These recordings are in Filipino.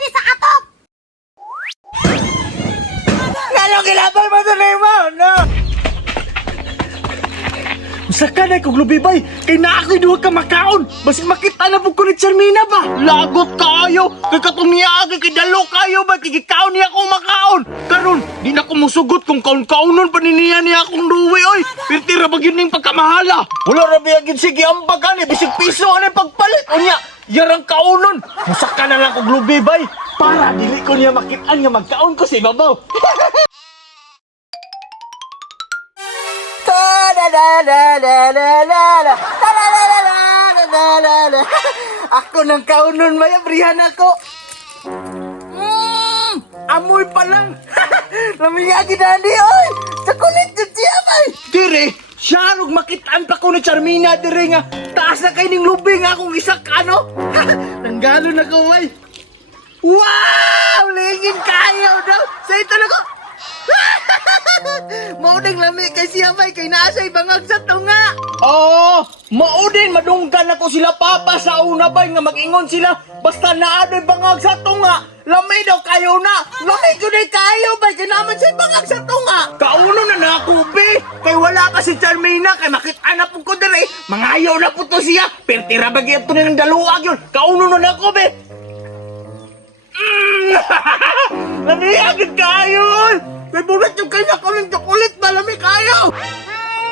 ni sa atop. Ngalong kilabay mo ito na yung na! Saka na kong lubibay, kay na ako'y duha ka makaon. Basig makita na po ko ni Charmina ba? Lagot kayo, kay katungyagi, kay dalo kayo ba? Kikikaon niya akong makaon. Karon, di na ko musugot kung kaon-kaunon paniniya niya akong duwi, oy. Pirtira ba yun yung pagkamahala? Wala rabi agad sige ang bagani, bisig piso ano yung pagpalit. O niya, yarang kaunon. Musaka na lang kong lubibay, para dili ko niya makitaan nga magkaon ko si babaw. Ako ng kaunon, mayabrihan ako. Amoy pa lang. Lamiyagi na ni, oy. Sa kulit yun siya, bay. Dire, siyarog makitaan pa ko ni Charmina, dire nga. Taas na kayo ng lubing akong isak, ano? Nanggalo na ko, bay. Wow! Lingin kayo daw. Sa ito na ko. Mauding lami kay siya bay, kay naasay bangag sa tunga. Oo, maudin madunggan ako sila papa sa una bay nga mag-ingon sila. Basta naadoy bangag sa tunga, lami daw kayo na. Lami ko na kayo bay, kay naman siya bangag sa tunga. Kauno na nakubi, kay wala pa si Charmina, kay makita na po ko dire. Mangayaw na po to siya, pertira bagay ito na ng daluag yun. Kauno na nakubi. Lami agad kayo. May bulat yung kanya ko ng chocolate, malami kayo!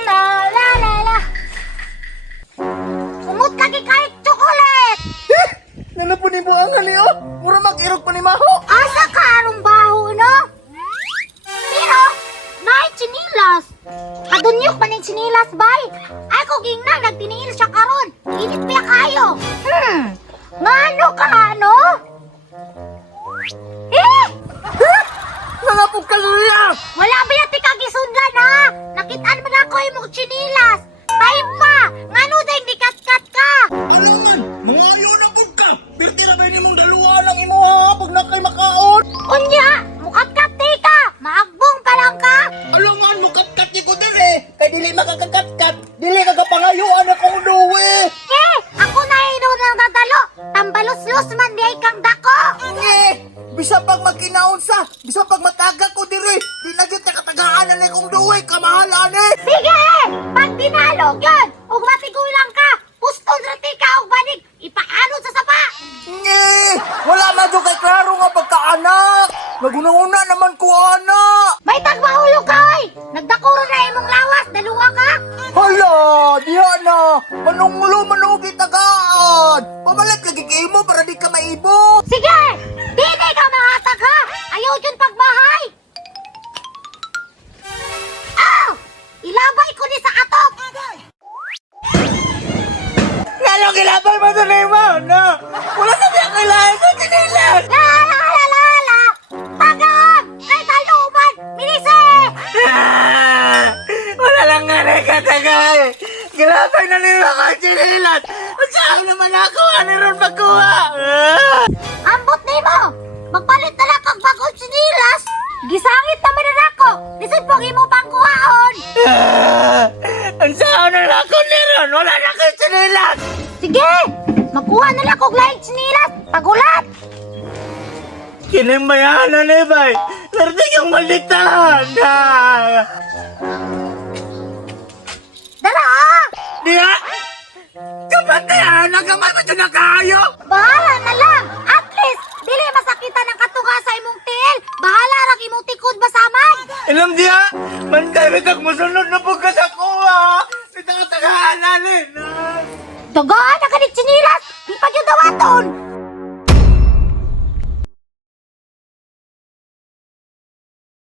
La la la la. Sumut lagi kahit chocolate. Nana po ni mo ang hali, oh! Mura mag-irog pa ni Maho! Asa ka arong baho, no? Pero, naay chinilas. Kadunyok pa ng chinilas, bay. Ako gingnang nagtiniil siya karon. Init pa kayo. Ngano ka, ano? Eh! Nalapog ka luya! Wala ba yung tikagisundlan, ha? Nakitaan mo na ako yung mong chinilas. Tayo pa! Ngano dahil di kat-kat ka? Ano man? Mangayo na po ka! Birti na ba ni mong dalawa lang imo ha? Pag na kayo makaon! Unya! Mukat-kat ka! Maagbong pa lang ka! Alam man mo kat-kat ni ko dire! Kay dili makakakat-kat! Dili kagapangayuan akong duwi! Eh! Ako na ino ng dadalo! Tambalos-los man di ay kang dako! Bisa pag magkinaunsa! Bisa pag matagak ko dire! Di na dyan nakatagaan na kong duwi! Kamahalaan eh! Sige! Pag dinalog yun! Ug matigulang ka! Pustol rati ka og banig! Ipaanod sa sapa! Wala man dyan kay klaro nga pagkaanak! Nagunang-una naman ko, anak! May tagmahulog ka, oy! Nagdakuro na imong lawas! Daluwa ka! Hala! Diya na! Manunglo manugi tagaan! Pamalit lagi kayo mo para di ka maibo! Sige! Dili ka mahatag ha! Ayaw dyan pagbahay! Aw! Ilabay ko ni sa atop! Ngalong kilabay mo ito na yung na! Wala na diya kailangan sa kanilan! La la la la la! Tagam! Kay taluman! Minise! Wala lang nga na ikatagay! Kilabay na nila ka sinilan! Saan naman ako? Ano ron magkuha? Ambot ni mo! Magpalit na lang kang bagong sinilas! Gisangit naman na ako! Lisod po mo pang kuhaon! Ang saan na ako niron? Wala na kayo sinilan! Sige! Magkuha na lang kong lahing sinilas! Pagulat! Kinimbayanan na bay! Swerte kang malitahan! Dala ha! Diya! Kapatayan! Nagamay mo dyan na kayo! Bahala na lang! At least, dili masakitan ng katunga sa imong tiil! Bahala lang imong tikod basaman! Ilang diya! Manday may kagmusunod na po ka sa kuha! May taga-tagahan nanin! Dugaan na ka ni sinilas! Di pa yun dawaton!